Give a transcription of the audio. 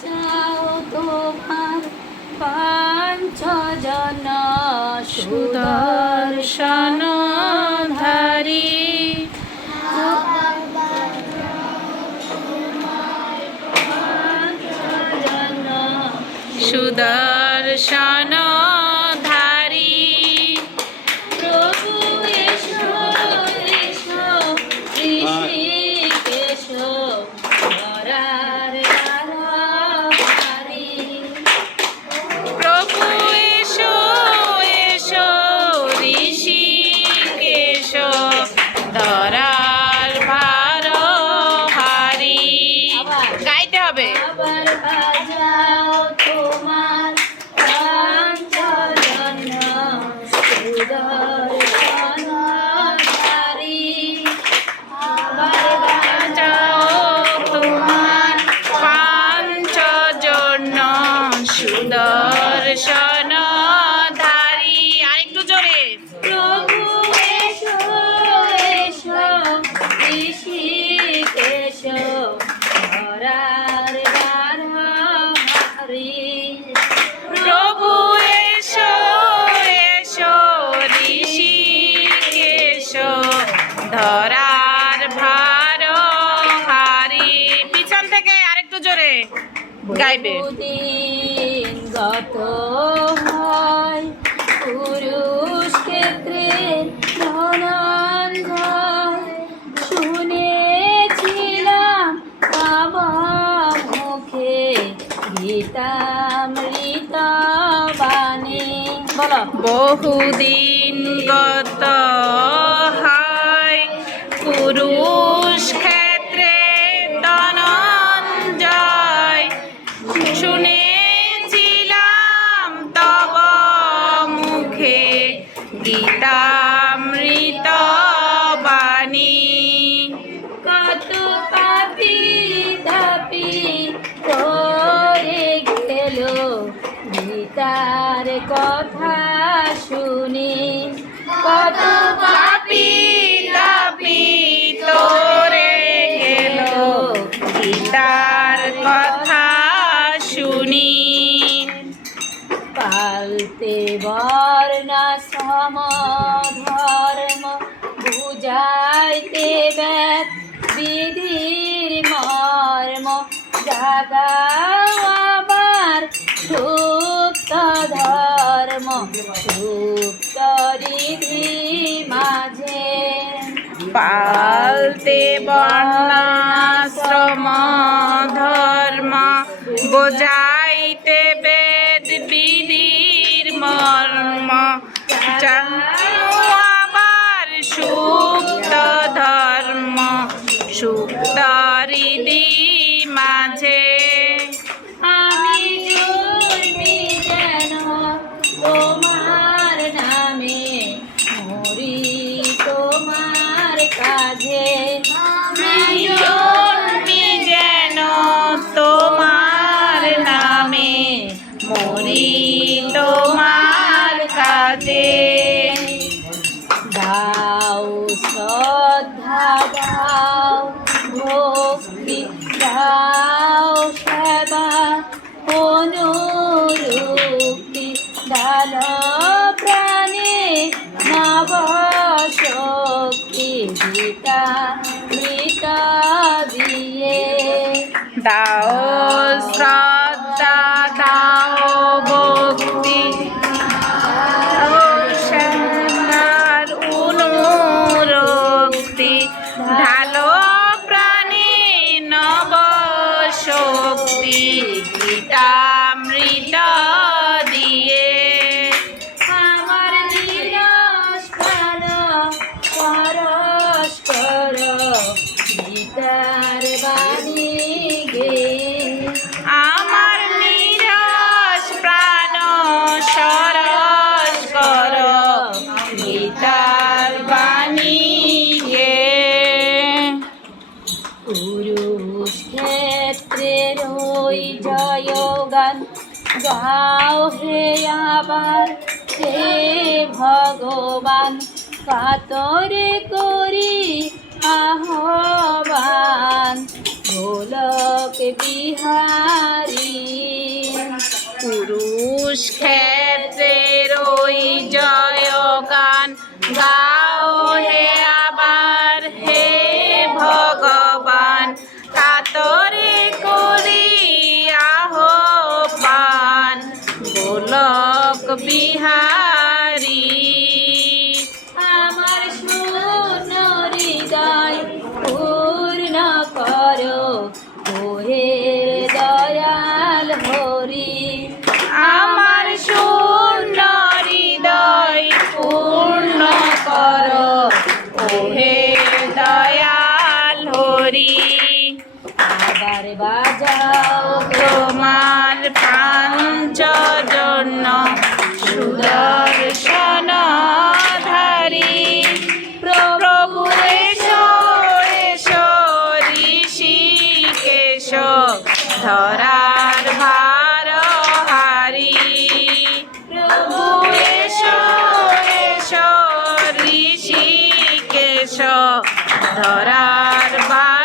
বাজাও তোমার পাঞ্চজন সুদর্শন ধারী। সুদর্শন ধারী প্রভু এসো এসো ঋষিকেশ ধরার ভারী। প্রভু এসো এসো ঋষিকেশ ধরার ভার ভারী। গাইতে হবে। আবার বাজাও তোমার পাঞ্চজন সুদর্শন ধারী। আবার বাজাও তোমার পাঞ্চজন সুদর্শন ধারী। আরেকটু জোরে। প্রভু এসো এসো ঋষিকেশ ধরার ভারী। প্রভু এসো এসো ঋষিকেশ ধরার ভার ভারী। পিছন থেকে আরেকটু জোরে গাইবে। দিন গত হয় পুরুষ ক্ষেত্রে ধনঞ্জয় শুনেছিলাম বাবা মুখে গীতামৃত বাণী। বলো। বহুদিন গত হয় পুরুষ ক্ষেত্রে ধনঞ্জয় শুনেছিলাম তব মুখে গীতামৃত বাণী। কত পাপী তাপী করে গেল গীতার কথা শুনি। কত পাপী তাপী তোরে গেল গীতার কথা শুনি। পালতে বর্ণাশ্রম ধর্ম বুঝাইতে বেদ বিধির মর্ম জাগাও আবার সুপ্ত ধর্ম সুপ্ত রীতি মাঝে। পালতে বর্ণাশ্রম ধর্ম বোঝাইতে বেদ বিধির মর্ম জাগাও আবার সুপ্ত ধর্ম সুপ্ত রীতি মাঝে। আমি জন্মি যেন তোমার নামে মরি তোমার কাজে। আমি জন্মি যেন তোমার নামে মরি তোমার কাজে। দাও শ্রদ্ধা দাও ভক্তি দাও সেবা অনুরক্তি দাল প্রাণে নব শক্তি গীতা মৃত দিয়ে। দাও শ্রদ্ধা দাও ভক্তি অনুরক্তি ঢালো প্রাণে নব শক্তি গীতামৃত দিয়ে। আমার নিরস প্রাণ পরশ কর গীতার বাণী গে। আমার নিরস প্রাণ সরস কর গীতার বাণী গে। পুরুষ ক্ষেত্রের ওই জয়গান গাও হে আবার হে ভগবান কাতরে করি আহ্বান গোলক বিহারী পুরুষ ক্ষেত্রের ওই জয়গান গাও হে আবার হে ভগবান কাতরে করি আহ্বান গোলক বিহারী আমার শূন্য হৃদয় পূর্ণ করো ওহে দয়াল হরি আমার শূন্য হৃদয় পূর্ণ করো ওহে দয়াল হরি আবার বাজাও তোমার পাঞ্চজন্য সুদর্শন ধারী প্রভু এসো এসো ঋষিকেশ ধরার ভার হারি প্রভু এসো এসো ঋষিকেশ ধরার ভার